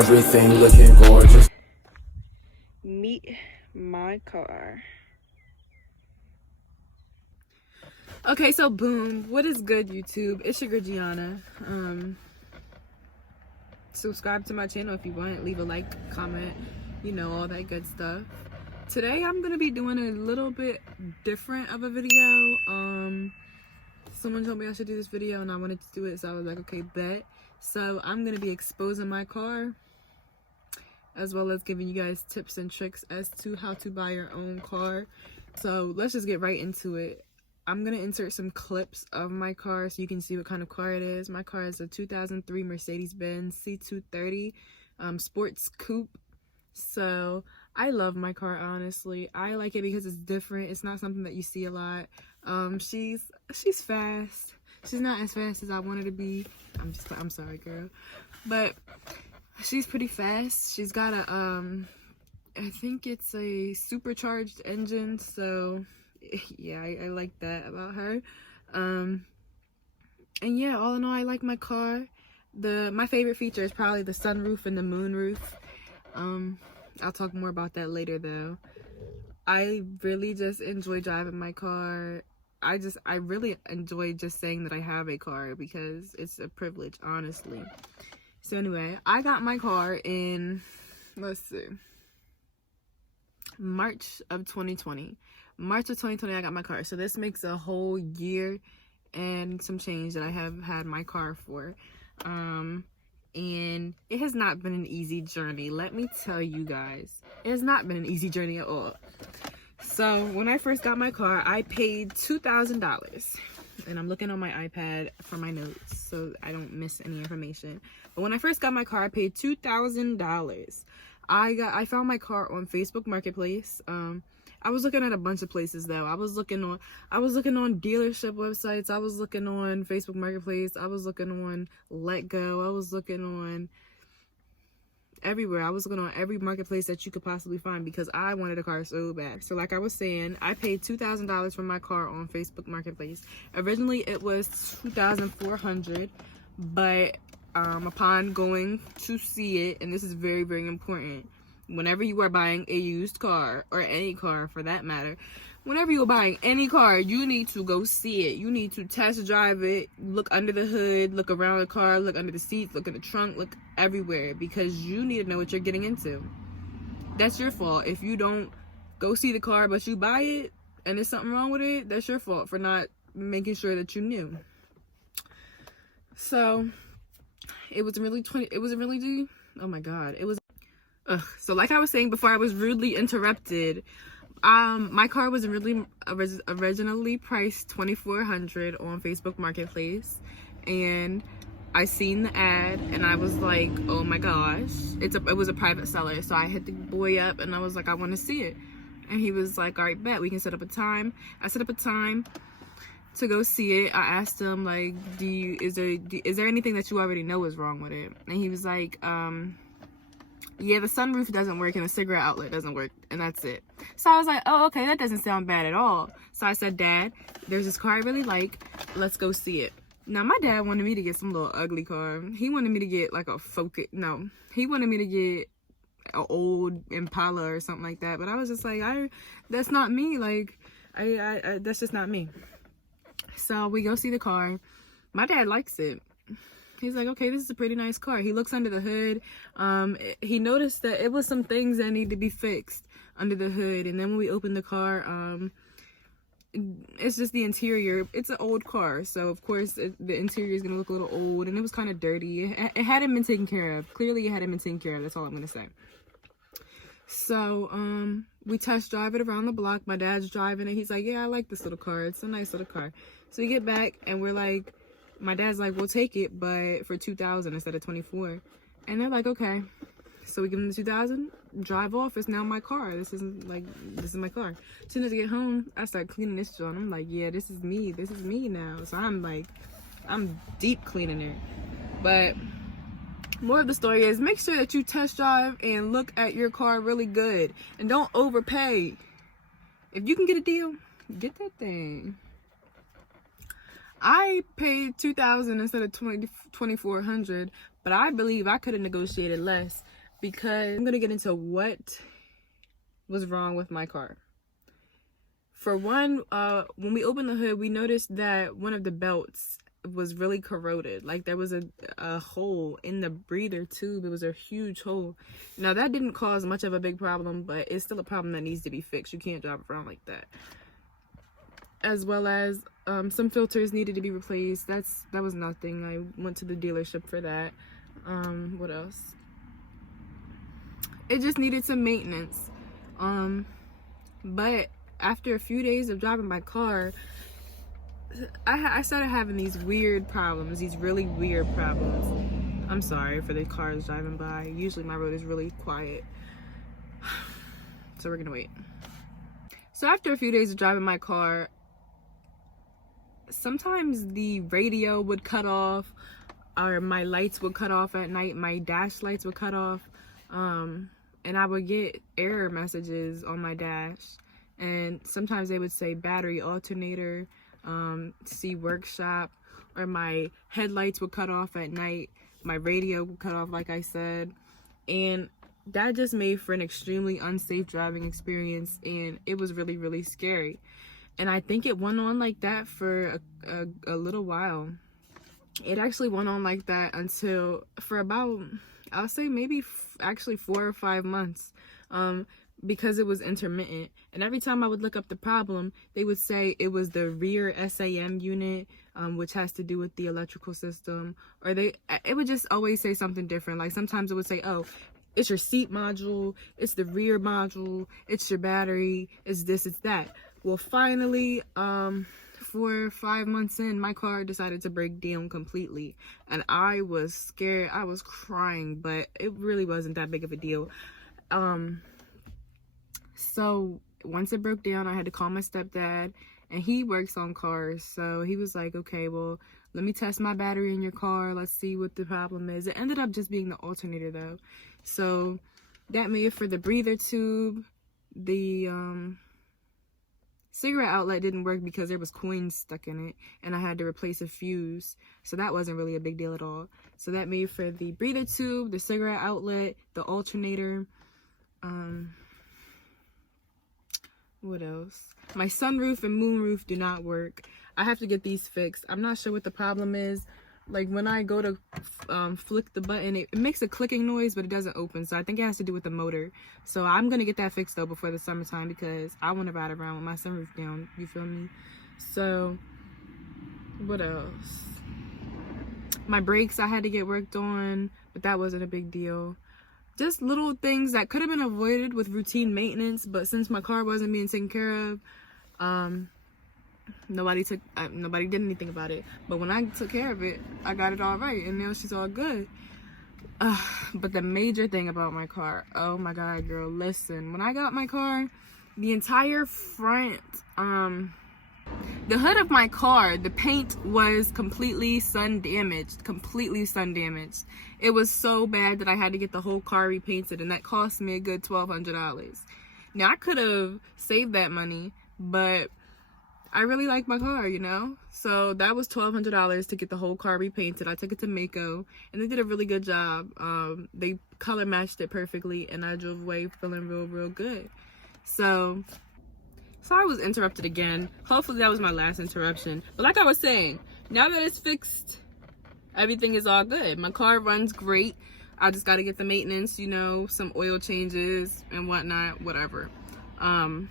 everything looking gorgeous. Meet my car. Okay, so boom, what is good, YouTube? It's your girl Gianna. Subscribe to my channel if you want, leave a like, comment, you know, all that good stuff. Today I'm gonna be doing a little bit different of a video. Someone told me I should do this video and I wanted to do it, so I was like, okay, bet. So I'm gonna be exposing my car, as well as giving you guys tips and tricks as to how to buy your own car. So let's just get right into it. I'm gonna insert some clips of my car so you can see what kind of car it is. My car is a 2003 Mercedes-Benz C230 sports coupe. So I love my car, honestly. I like it because it's different. It's not something that you see a lot. She's fast. She's not as fast as I want her to be. I'm sorry, girl, but she's pretty fast. She's got a I think it's a supercharged engine, so yeah, I like that about her. And yeah, all in all, I like my car. My favorite feature is probably the sunroof and the moonroof. I'll talk more about that later though. I really just enjoy driving my car. I really enjoy just saying that I have a car because it's a privilege, honestly. So anyway, I got my car in, let's see, March of 2020. March of 2020, I got my car. So this makes a whole year and some change that I have had my car for. And it has not been an easy journey. Let me tell you guys, it has not been an easy journey at all. So when I first got my car, I paid $2,000. And I'm looking on my iPad for my notes so I don't miss any information. But when I first got my car, I paid $2,000. I found my car on Facebook Marketplace. I was looking at a bunch of places though. I was looking on dealership websites. I was looking on Facebook Marketplace. I was looking on Let Go. I was looking on everywhere. I was looking on every marketplace that you could possibly find because I wanted a car so bad. So like I was saying, I paid $2,000 for my car on Facebook Marketplace. Originally it was $2,400, but upon going to see it, and this is very, very important, whenever you are buying a used car, or any car for that matter, whenever you're buying any car, you need to go see it. You need to test drive it, look under the hood, look around the car, look under the seats, look in the trunk, look everywhere, because you need to know what you're getting into. That's your fault. If you don't go see the car but you buy it and there's something wrong with it, that's your fault for not making sure that you knew. So it was really oh my god, it was so like I was saying before I was rudely interrupted, my car was originally priced $2,400 on Facebook Marketplace, and I seen the ad and I was like, oh my gosh, it was a private seller. So I hit the boy up and I was like, I want to see it. And he was like, all right, bet, we can set up a time. I set up a time to go see it. I asked him, like, is there anything that you already know is wrong with it? And he was like, yeah, the sunroof doesn't work and the cigarette outlet doesn't work, and that's it. So I was like, oh, okay, that doesn't sound bad at all. So I said, Dad, there's this car I really like. Let's go see it. Now, my dad wanted me to get some little ugly car. He wanted me to get like a Focus. No, he wanted me to get an old Impala or something like that. But I was just like, that's not me. Like, that's just not me. So we go see the car. My dad likes it. He's like, okay, this is a pretty nice car. He looks under the hood. He noticed that it was some things that need to be fixed under the hood. And then when we opened the car, it's just the interior. It's an old car, so of course the interior is gonna look a little old, and it was kind of dirty. It hadn't been taken care of. Clearly, it hadn't been taken care of. That's all I'm gonna say. So we test drive it around the block. My dad's driving it. He's like, yeah, I like this little car. It's a nice little car. So we get back and we're like, my dad's like, we'll take it, but for $2,000 instead of $2,400. And they're like, okay. So we give them the $2,000, drive off. It's now my car. This is my car. As soon as I get home, I start cleaning this joint. I'm like, yeah, this is me. This is me now. So I'm deep cleaning it. But more of the story is, make sure that you test drive and look at your car really good, and don't overpay. If you can get a deal, get that thing. I paid $2,000 instead of $2,400, but I believe I could have negotiated less because I'm gonna get into what was wrong with my car. For one, when we opened the hood, we noticed that one of the belts was really corroded. Like there was a hole in the breather tube. It was a huge hole. Now that didn't cause much of a big problem, but it's still a problem that needs to be fixed. You can't drive around like that. As well as some filters needed to be replaced. That was nothing. I went to the dealership for that. What else? It just needed some maintenance. But after a few days of driving my car, I started having these weird problems, these really weird problems. I'm sorry for the cars driving by. Usually my road is really quiet. So we're gonna wait. So after a few days of driving my car, sometimes the radio would cut off, or my lights would cut off at night, my dash lights would cut off, and I would get error messages on my dash. And sometimes they would say battery alternator, see workshop, or my headlights would cut off at night, my radio would cut off like I said, and that just made for an extremely unsafe driving experience, and it was really, really scary. And I think it went on like that for a little while. It actually went on like that until for about, I'll say maybe actually 4 or 5 months. Because it was intermittent, and every time I would look up the problem, they would say it was the rear SAM unit, which has to do with the electrical system, or it would just always say something different. Like sometimes it would say, oh, it's your seat module, it's the rear module, it's your battery, it's this, it's that. Well, finally, 4 or 5 months in, my car decided to break down completely, and I was scared. I was crying, but it really wasn't that big of a deal. So once it broke down, I had to call my stepdad, and he works on cars. So he was like, okay, well, let me test my battery in your car. Let's see what the problem is. It ended up just being the alternator though. So that made for the breather tube. The cigarette outlet didn't work because there was coins stuck in it, and I had to replace a fuse. So that wasn't really a big deal at all. So that made for the breather tube, the cigarette outlet, the alternator. What else? My sunroof and moonroof do not work. I have to get these fixed. I'm not sure what the problem is. Like when I go to flick the button, it makes a clicking noise, but it doesn't open. So I think it has to do with the motor. So I'm gonna get that fixed though before the summertime, because I want to ride around with my sunroof down. You feel me? So what else? My brakes I had to get worked on, but that wasn't a big deal. Just little things that could have been avoided with routine maintenance, but since my car wasn't being taken care of, nobody did anything about it. But when I took care of it, I got it all right, and now she's all good. But the major thing about my car, oh my god, girl, listen. When I got my car, the entire front, the hood of my car, the paint was completely sun damaged. It was so bad that I had to get the whole car repainted, and that cost me a good $1,200. Now I could have saved that money, but I really like my car, you know? So that was $1,200 to get the whole car repainted. I took it to Mako, and they did a really good job. They color matched it perfectly, and I drove away feeling real good. So sorry I was interrupted again. Hopefully that was my last interruption. But like I was saying, now that it's fixed, everything is all good. My car runs great. I just got to get the maintenance, you know, some oil changes and whatnot, whatever. And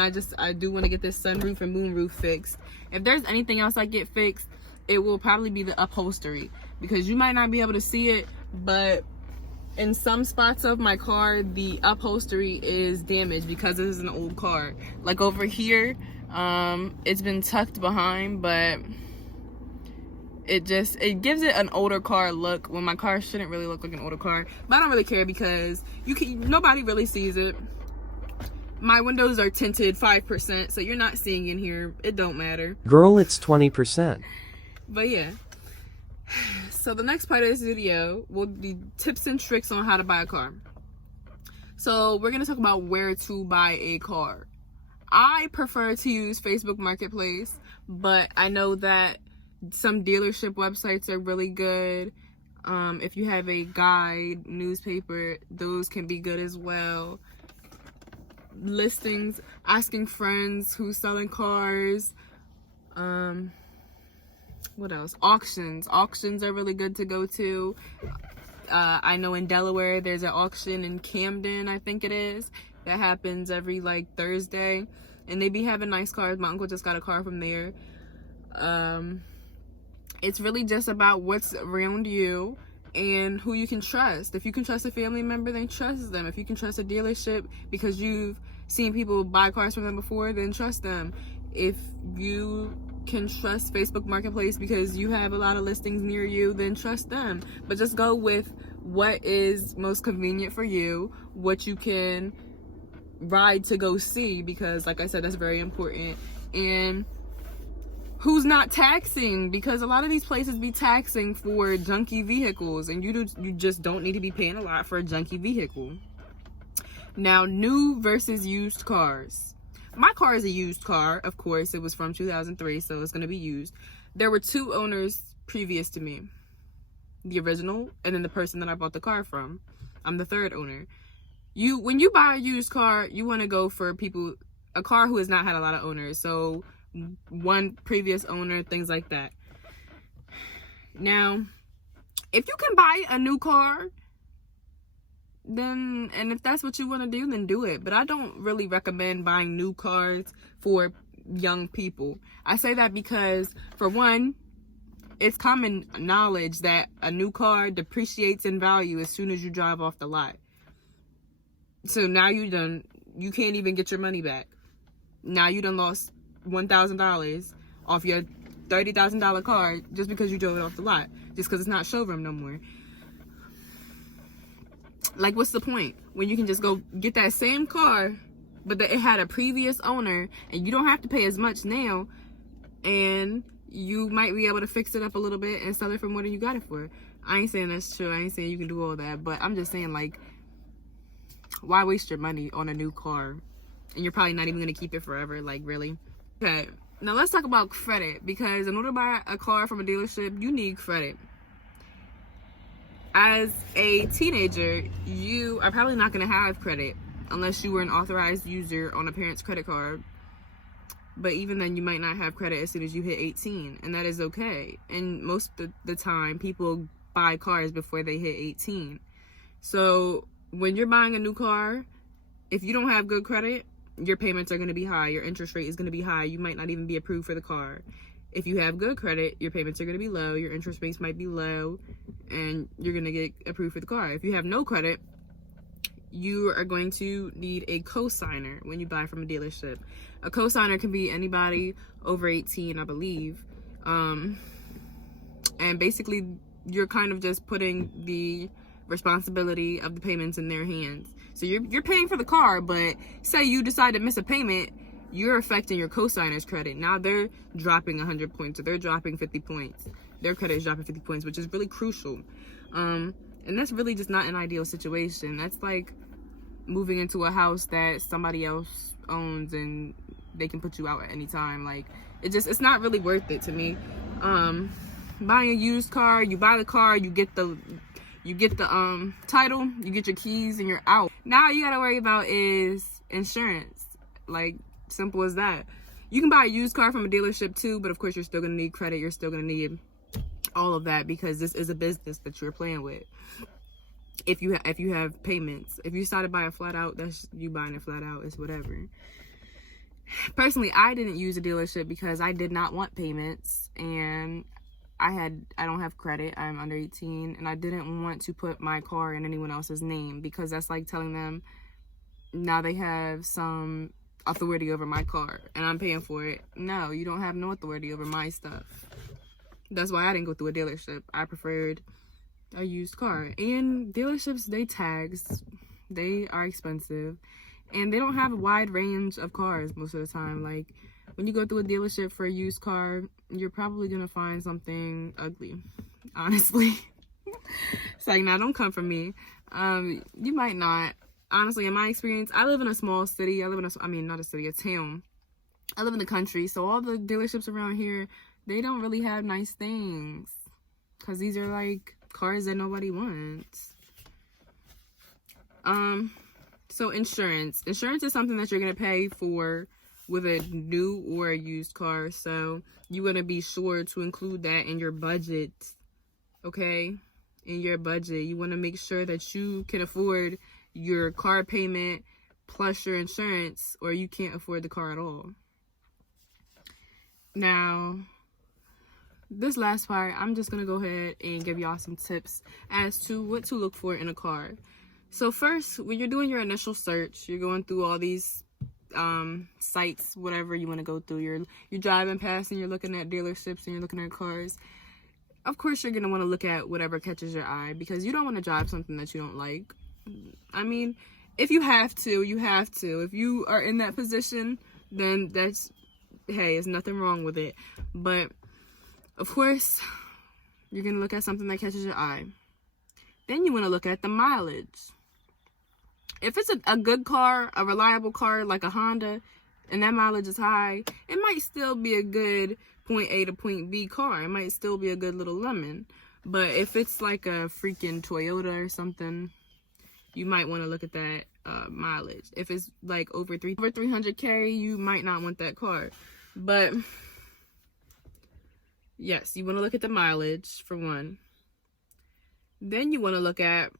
I do want to get this sunroof and moonroof fixed. If there's anything else I get fixed, it will probably be the upholstery, because you might not be able to see it, but in some spots of my car, the upholstery is damaged because this is an old car. Like over here, it's been tucked behind, but it gives it an older car look when my car shouldn't really look like an older car. But I don't really care because nobody really sees it. My windows are tinted 5%, so you're not seeing in here. It don't matter. Girl, it's 20%. But yeah. So the next part of this video will be tips and tricks on how to buy a car. So we're going to talk about where to buy a car. I prefer to use Facebook Marketplace, but I know that some dealership websites are really good. If you have a guide, newspaper, those can be good as well. Listings, asking friends who's selling cars. What else? Auctions are really good to go to. I know in Delaware there's an auction in Camden, I think it is, that happens every like Thursday, and they be having nice cars. My uncle just got a car from there. It's really just about what's around you and who you can trust. If you can trust a family member, then trust them. If you can trust a dealership because you've seen people buy cars from them before, then trust them. If you can trust Facebook Marketplace because you have a lot of listings near you, then trust them. But just go with what is most convenient for you, what you can ride to go see, because like I said, that's very important. And who's not taxing, because a lot of these places be taxing for junky vehicles, and you just don't need to be paying a lot for a junky vehicle. Now, new versus used cars. My car is a used car, of course. It was from 2003, so it's going to be used. There were 2 owners previous to me. The original, and then the person that I bought the car from. I'm the 3rd owner. When you buy a used car, you want to go for a car who has not had a lot of owners. So 1 previous owner, things like that. Now, if you can buy a new car, then, and if that's what you want to do, then do it. But I don't really recommend buying new cars for young people. I say that because, for one, it's common knowledge that a new car depreciates in value as soon as you drive off the lot. So now you can't even get your money back. Now you done lost $1,000 off your $30,000 car just because you drove it off the lot, just because it's not showroom no more. Like, what's the point when you can just go get that same car, but that it had a previous owner, and you don't have to pay as much now, and you might be able to fix it up a little bit and sell it for more than you got it for. I ain't saying that's true. I ain't saying you can do all that, but I'm just saying, like, why waste your money on a new car? And you're probably not even going to keep it forever. Like, really? Okay, now let's talk about credit, because in order to buy a car from a dealership, you need credit. As a teenager, you are probably not going to have credit unless you were an authorized user on a parent's credit card. But even then, you might not have credit as soon as you hit 18, and that is okay. And most of the time, people buy cars before they hit 18. So when you're buying a new car, if you don't have good credit, your payments are going to be high, your interest rate is going to be high, you might not even be approved for the car. If you have good credit, your payments are going to be low, your interest rates might be low, and you're going to get approved for the car. If you have no credit, you are going to need a cosigner when you buy from a dealership. A cosigner can be anybody over 18, I believe. And basically, you're kind of just putting the responsibility of the payments in their hands. So you're paying for the car, but say you decide to miss a payment, you're affecting your cosigner's credit. Now they're dropping 100 points, or they're dropping 50 points. Their credit is dropping 50 points, which is really crucial. And that's really just not an ideal situation. That's like moving into a house that somebody else owns and they can put you out at any time. Like, it's not really worth it to me. Buying a used car, you buy the car, you get the title, you get your keys, and you're out. Now all you gotta worry about is insurance. Like, simple as that. You can buy a used car from a dealership too, but of course you're still gonna need credit, you're still gonna need all of that, because this is a business that you're playing with. If you have payments, if you decide to buy a flat out, that's you buying it flat out. It's whatever. Personally, I didn't use a dealership because I did not want payments, and I don't have credit. I'm under 18, and I didn't want to put my car in anyone else's name, because that's like telling them now they have some authority over my car and I'm paying for it. No, you don't have no authority over my stuff. That's why I didn't go through a dealership. I preferred a used car. And dealerships, they tags, they are expensive, and they don't have a wide range of cars most of the time. Like, when you go through a dealership for a used car, you're probably gonna find something ugly, honestly. It's like, nah, don't come for me. You might not. Honestly, in my experience, I live in a small city. I live in a town. I live in the country, so all the dealerships around here, they don't really have nice things. Because these are like cars that nobody wants. So insurance. Insurance is something that you're going to pay for with a new or a used car. So you want to be sure to include that in your budget. Okay? In your budget. You want to make sure that you can afford your car payment plus your insurance, or you can't afford the car at all. Now, this last part, I'm just going to go ahead and give y'all some tips as to what to look for in a car. So first, when you're doing your initial search, you're going through all these sites, whatever you want to go through. You're driving past and you're looking at dealerships and you're looking at cars. Of course, you're going to want to look at whatever catches your eye, because you don't want to drive something that you don't like. I mean, if you have to, you have to. If you are in that position, then that's, hey, there's nothing wrong with it. But of course, you're going to look at something that catches your eye. Then you want to look at the mileage. If it's a good car, a reliable car like a Honda, and that mileage is high, it might still be a good point A to point B car. It might still be a good little lemon. But if it's like a freaking Toyota or something, you might want to look at that mileage. If it's like over 300K, you might not want that car. But yes, you want to look at the mileage for one. Then you want to look at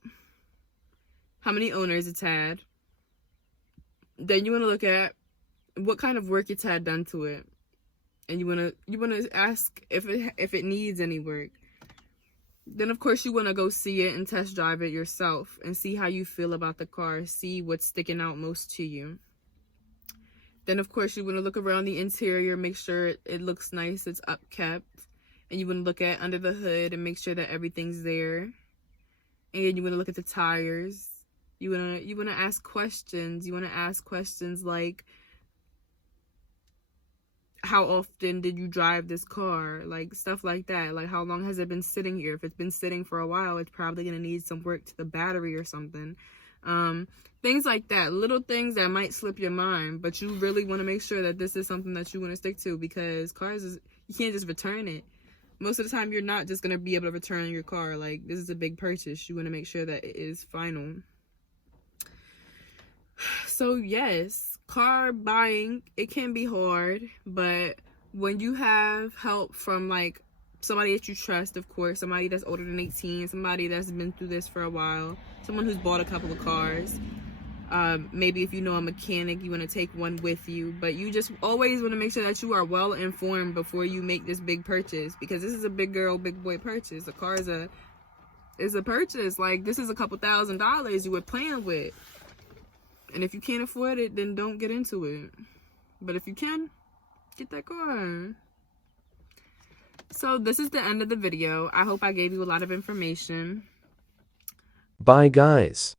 how many owners it's had. Then you want to look at what kind of work it's had done to it. And you want to ask if it needs any work. Then of course you want to go see it and test drive it yourself and see how you feel about the car, see what's sticking out most to you. Then of course you want to look around the interior, make sure it looks nice, it's upkept. And you want to look at under the hood and make sure that everything's there. And you want to look at the tires. You want to ask questions. You want to ask questions like, how often did you drive this car? Like stuff like that. Like, how long has it been sitting here? If it's been sitting for a while, it's probably going to need some work to the battery or something. Things like that. Little things that might slip your mind, but you really want to make sure that this is something that you want to stick to, because you can't just return it. Most of the time, you're not just going to be able to return your car. Like, this is a big purchase. You want to make sure that it is final. So, yes, car buying, it can be hard. But when you have help from, like, somebody that you trust, of course, somebody that's older than 18, somebody that's been through this for a while, someone who's bought a couple of cars, maybe if you know a mechanic, you want to take one with you. But you just always want to make sure that you are well informed before you make this big purchase, because this is a big girl, big boy purchase. A car is a purchase. Like, this is a couple $1,000s you were playing with. And if you can't afford it, then don't get into it. But if you can, get that car. So this is the end of the video. I hope I gave you a lot of information. Bye guys.